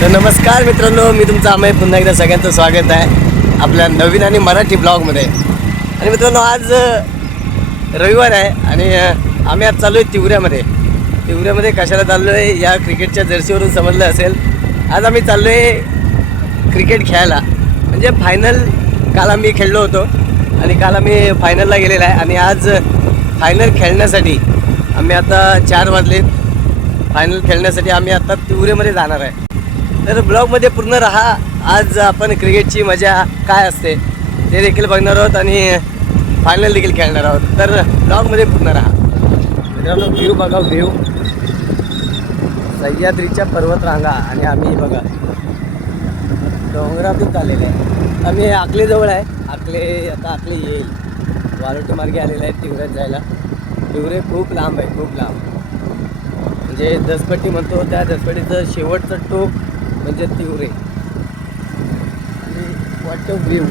तर नमस्कार मित्रांनो, मी तुमचा अमय पुन्हा एकदा सगळ्यांचं स्वागत आहे आपल्या नवीन आणि मराठी ब्लॉगमध्ये. आणि मित्रांनो, आज रविवार आहे आणि आम्ही आज चाललो आहे तिवऱ्यामध्ये कशाला चाललो आहे या क्रिकेटच्या जर्सीवरून समजलं असेल. आज आम्ही चाललो आहे क्रिकेट खेळायला, म्हणजे फायनल. काल आम्ही खेळलो होतो आणि काल आम्ही फायनलला गेलेला आहे आणि आज फायनल खेळण्यासाठी आम्ही आता 4 वाजले. फायनल खेळण्यासाठी आम्ही आता तिवरेमध्ये जाणार आहे. तर ब्लॉगमध्ये पूर्ण राहा. आज आपण क्रिकेटची मजा काय असते ते देखील बघणार आहोत आणि फायनल देखील खेळणार आहोत. तर ब्लॉगमध्ये पूर्ण राहा. मित्रांनो, व्ह्यू बघा, व्ह्यू सह्याद्रीच्या पर्वतरांगा आणि आम्ही बघा डोंगरातून चाललेलं आहे. आम्ही आकलेजवळ आहे. आकले येईल वालोटी मार्गे आलेले आहे तिवऱ्यात जायला. तिवरे खूप लांब आहे, खूप लांब. म्हणजे दसपट्टी म्हणतो, त्या दसपट्टीचं शेवटचं टोक म्हणजे तिवरे. आणि व्हॉट अ व्ह्यू.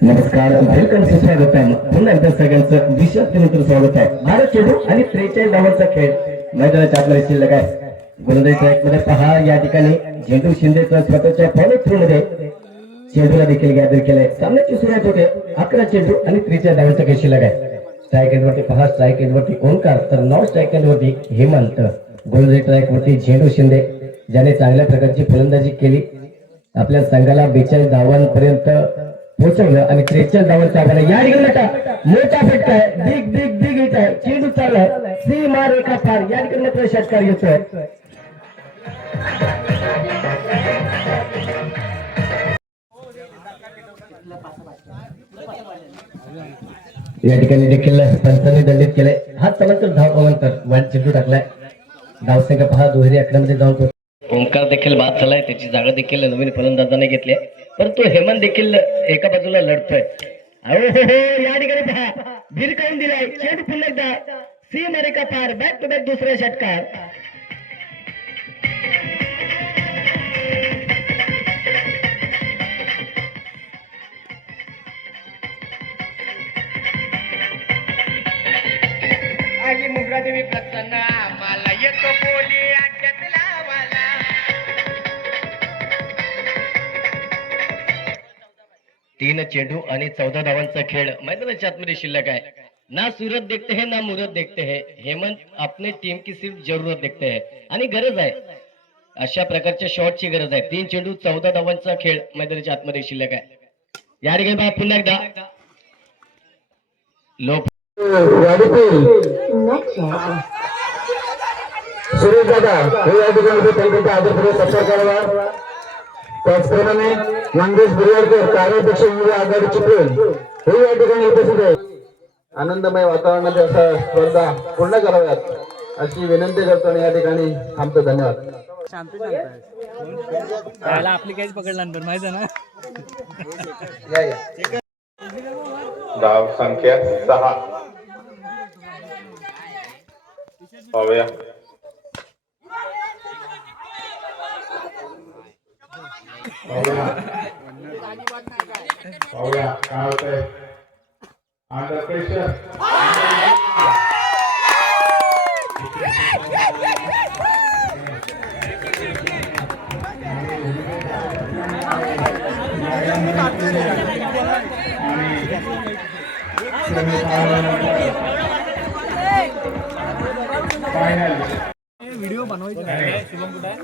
नमस्कार, वेलकम स्वागत आहे. पुन्हा एकदा सगळ्यांचं विश्वास स्वागत आहे. भारत चेंडू आणि 43 धावांचा खेळ मैदानाच्या आतमध्ये शिल्लक आहे. गोलंदाजी ट्रॅक मध्ये पहा, या ठिकाणी झेंडू शिंदेचा स्वतःच्या फॉलो थ्रू मध्ये चेंडूला देखील गॅदर केलाय. सामन्याची सुरुवात होते. 11 चेंडू आणि 43 धावांचा खेळ शिल्लक आहे. स्ट्राईक एंड वरती पहा, स्ट्राईक एंड वरती ओंकार, तर नॉन स्ट्राईक एंड वरती हेमंत. गोलंदाजी ट्रॅक वरती झेंडू शिंदे, ज्याने चांगल्या प्रकारची फलंदाजी केली, आपल्या संघाला 42 धावांपर्यंत पोहोचवलं आणि 43 धावांचा आव्हान. या ठिकाणी मोठा फटका आहे. बिग बिग बिग हिट आहे. चेंडू चाललाय सीमा रेखा पार. या ठिकाणी मात्र षटकार येतोय. या ठिकाणी देखील पंचांनी दंडित केले. हा चमत्कार धाव अवंतर वाईट चेंडू टाकलाय. धावसंख्या पहा, दुहेरी आकड्यामध्ये जाऊन ओंकार देखील बाद झालाय. त्याची जागा देखील नवीन फलंदाजाने घेतली, परंतु हेमंत देखील एका बाजूला लढतोय. या ठिकाणी पहा, भिरकावून दिलाय. चेंडू पुन्हा एकदा सीमा रेखा पार. बॅक टू बॅक दुसरा षटकार. मुद्रादेवी प्रसन्न मला येतो बोली आट्यातला वाला. 3 चेंडू आणि 14 धावांचा खेळ मैदानाच्या आतमध्ये शिल्लक आहे. ना सूरत देखते है ना मुहूर्त देखते है. हेमंत अपने टीम की सिर्फ जरूरत देखते है आणि गरज आहे, अशा प्रकारच्या शॉटची गरज आहे. 3 चेंडू 14 धावांचा खेळ मैदानाच्या आतमध्ये शिल्लक आहे. या ठिकाणी पुन्हा एकदा लोक सुरेश दादा हे या ठिकाणी त्यांचा आदरपूर्वक सत्कार करावा. त्याचप्रमाणे मंगेश बिरवाडकर, कार्याध्यक्ष युवा आघाडीचे हे या ठिकाणी उपस्थित आहेत. आनंदमय वातावरणात अशा स्पर्धा पूर्ण कराव्यात अशी विनंती करतो आणि या ठिकाणी थांबतो. धन्यवाद. आपली काहीच पकडला माहिती आहे ना. धाव संख्या 6. पाहूया काय होतंय. अंडर प्रेशर व्हिडिओ बनवायचा शुभम कुठे आहे.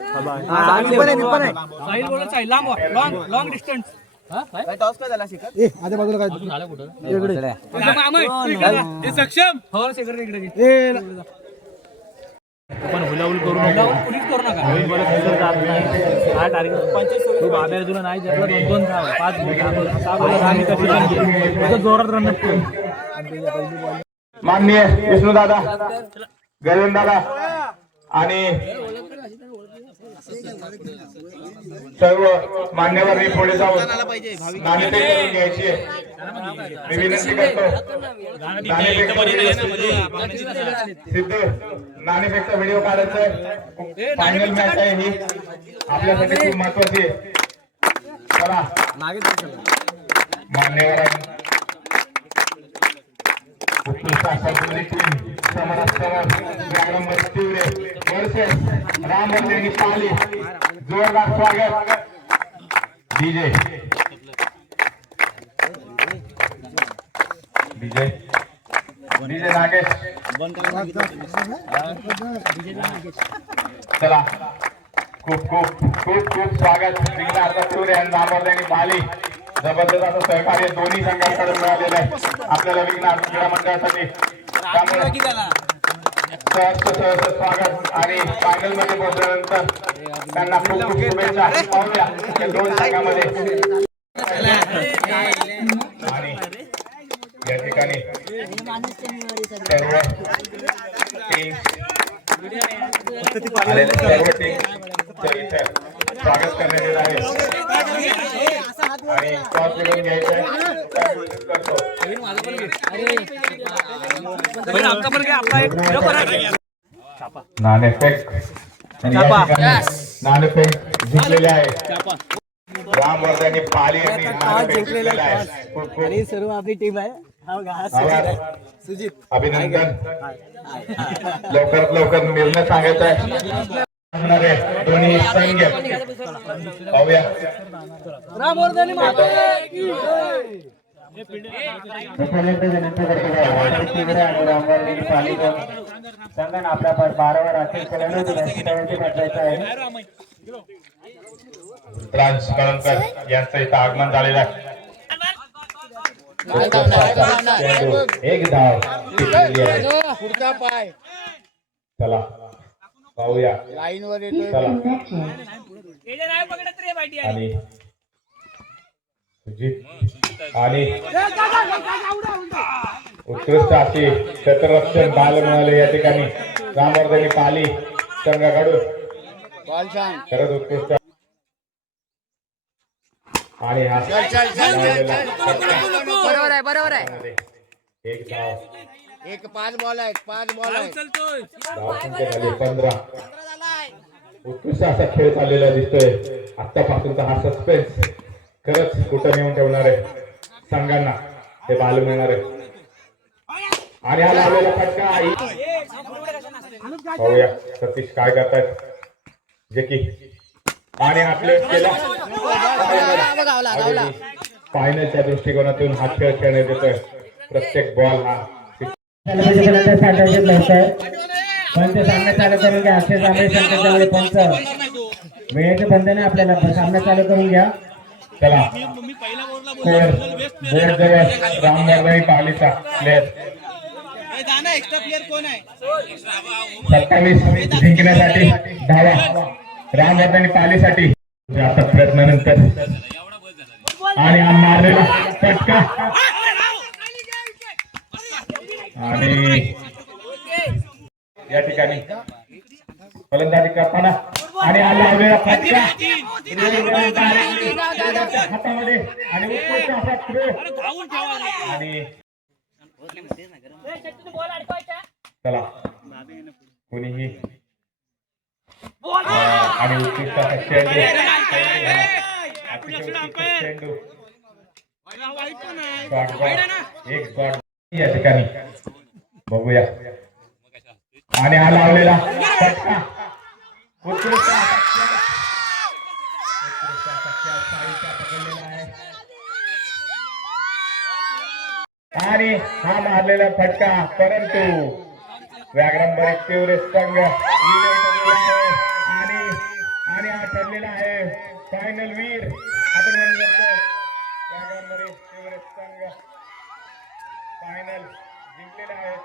साहिल बोलत साहिल लॉंग डिस्टन्स. सक्षम हो शेखर इकडे पण हुलाहुल करू नका. हा टार्गेट तू बाब्या तुला नाही जगला 2-2 5 जोरात रन नसतो. माननीय विष्णुदादा, गगनदादा आणि सर्व मान्यवर पुढे जाऊन नाणेफेक करून घ्यायची आहे. मी विनंती करतो, सिद्ध नाणेफेकचा व्हिडिओ काढायचा आहे. फायनल मॅच आहे ही, आपल्यासाठी खूप महत्वाची आहे. चला मान्यवरांना उत्कृष्ट अशा दोन्ही टीम समोरासमोर व्यायाम तीव्र वर्सेस रामवर्धनी पाली. जोरदार स्वागत डीजे नागेश. चला खूप खूप खूप खूप स्वागत विघ्नार्थ तीव्र आणि रामवर्धनी पाली. जबरदस्त असं सहकार्य दोन्ही संघांकडून मिळालेलं आहे आपल्याला विघ्नार्थ क्रीडा मंडळासाठी. त्यामुळे सहर्ष स्वागत आणि फायनल मध्ये पोहोचल्यानंतर त्यांना खूप खूप शुभेच्छा. पाहूया या दोन संघामध्ये. आणि या ठिकाणी सर्व टीम स्वागत करण्यात येत आहे आणि टॉस मिळवून घ्यायचं करतो. नाणेफेक नाणेफेक जिंकलेले आहे रामवर्धनी पाली यांनी नाणेफेक जिंकलेले आहे. खूप खूप आणि सर्व आपली टीम आहे. हा बघा, हा सुजित आभार. आहे. सुजित अभिनंदन. लवकरात लवकर निर्णय सांगायचा आहे दोन्ही संघ. पाहूया संघाने आपल्या 12 वर अखेर केल्यानंतर आहे. रुद्रांश कळमकर यांचं इथं आगमन झालेलं आहे. एक धाव टिकलेली आहे. पुढचा पाय चला पाहूया. लाईन वर येतोय. चला आणि सुजित आणि उत्कृष्ट अशी क्षेत्ररक्षण बाल मिळाले या ठिकाणी रामवर्धनी पाली संघाकडून. बॉल छान. खरंच उत्कृष्ट. आणि हा बरोबर आहे. एक धाव. एक 5 बॉल आहेत. 5 बॉल आहेत. धाव संख्या झाली 15. उत्कृष्ट असा खेळ चाललेला दिसतोय. आतापासूनचा हा सस्पेन्स खरंच कुठं नेऊन ठेवणार आहे संघांना. हे बाल मिळणार आहे आणि हा लावलेला फटका. पाहूया सतीश काय करतायत जे की आणि आपले केला फायनलच्या दृष्टिकोनातून हा खेळ खेळण्यात येतोय. प्रत्येक बॉल हा पण ते सामना चालू करून घ्या. अक्षय जांभळे संघाच्यामध्ये पंच वेळेचे बंधन आहे आपल्याला. सामना चालू करून घ्या. चला बोर्ड जवळ रामवर्धनी पालीचा प्लेअर 27 जिंकण्यासाठी धावा रामवर्धनी पालीसाठी. आता प्रयत्नानंतर आणि हा मारलेला फटका आणि या ठिकाणी फलंदाजी करताना आणि हा लावलेला फटका हातामध्ये आणि उत्कृष्ट असा थ्रो आणि चला कोणीही आणि उत्कृष्ट असा चेंडू एक शॉट या ठिकाणी बघूया. आणि हा लावलेला फटका उत्कृष्ट आणि हा मारलेला फटका. परंतु व्याघ्रंबरी तीव्र संघ आणि हा ठरलेला आहे फायनल वीर आपण म्हणू शकतो. व्याघ्रंबरी तीव्र संघ फायनल जिंकलेले आहेत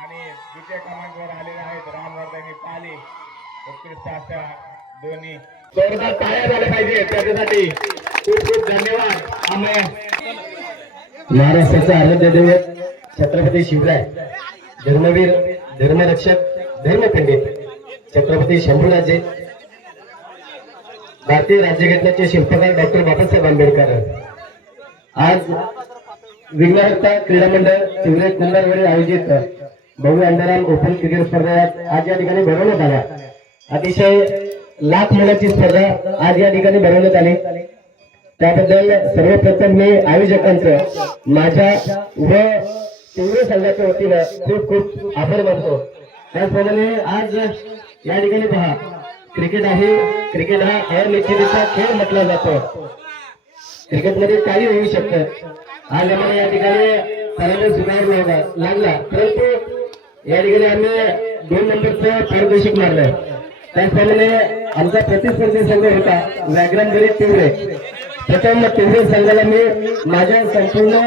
आणि द्वितीय क्रमांकावर आलेले आहेत रामवर्धनी पाली. उत्कृष्ट अशा दोन्ही जोरदार टाळ्या झाल्या पाहिजे त्याच्यासाठी. खूप खूप धन्यवाद. आम्ही महाराष्ट्राचा आराध्य दैवत छत्रपती शिवराय, धर्मवीर, धर्मरक्षक, धर्मपंडित छत्रपती शंभूराजे, भारतीय राज्यघटनेचे शिल्पकार डॉक्टर बाबासाहेब आंबेडकर आज विघ्नहर्ता क्रीडा मंडळ तिवरे कुंभारवाडी आयोजित भव्य अंडरआर्म ओपन क्रिकेट स्पर्धा आज या ठिकाणी भरवण्यात आल्या. अतिशय लाख मुलांची स्पर्धा आज या ठिकाणी भरवण्यात आली. त्याबद्दल सर्वप्रथम मी आयोजकांचं माझ्या व तिवरे संघाच्या वतीनं खूप खूप आभार मानतो. त्याचप्रमाणे आज या ठिकाणी पहा, क्रिकेट आहे. क्रिकेट हा अनिश्चिततेचा खेळ म्हटला जातो. क्रिकेटमध्ये काही होऊ शकतं. आज आम्हाला या ठिकाणी सरांनी सुधार लागला, परंतु या ठिकाणी आम्ही 2 नंबरचं पारितोषिक मारलं. त्याचप्रमाणे आमचा प्रतिस्पर्धी संघ होता व्याघ्रमगरी तिवरे. प्रथम तिवरे संघाला मी माझ्या संपूर्ण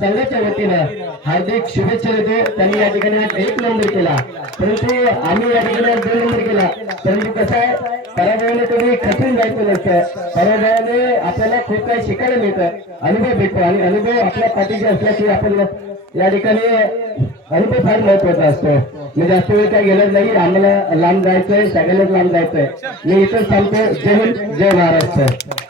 संघाच्या वतीनं हार्दिक शुभेच्छा देतो. त्यांनी या ठिकाणी आज 1 नंबर केला, परंतु आम्ही या ठिकाणी 2 नंबर केला. परंतु कसं आहे, पराभवाने कधी खचून जायचं नसतं. पराभवाने आपल्याला खूप काही शिकायला मिळतं, अनुभव भेटतो आणि अनुभव आपल्या पाठीशी असल्याची आपण या ठिकाणी अनुभव फार महत्वाचा असतो. मी जास्त वेळ काय गेलंच नाही. आम्हाला लांब जायचंय, सगळ्यांनाच लांब जायचंय. मी इथंच थांबतो. जय हिंद, जय महाराष्ट्र.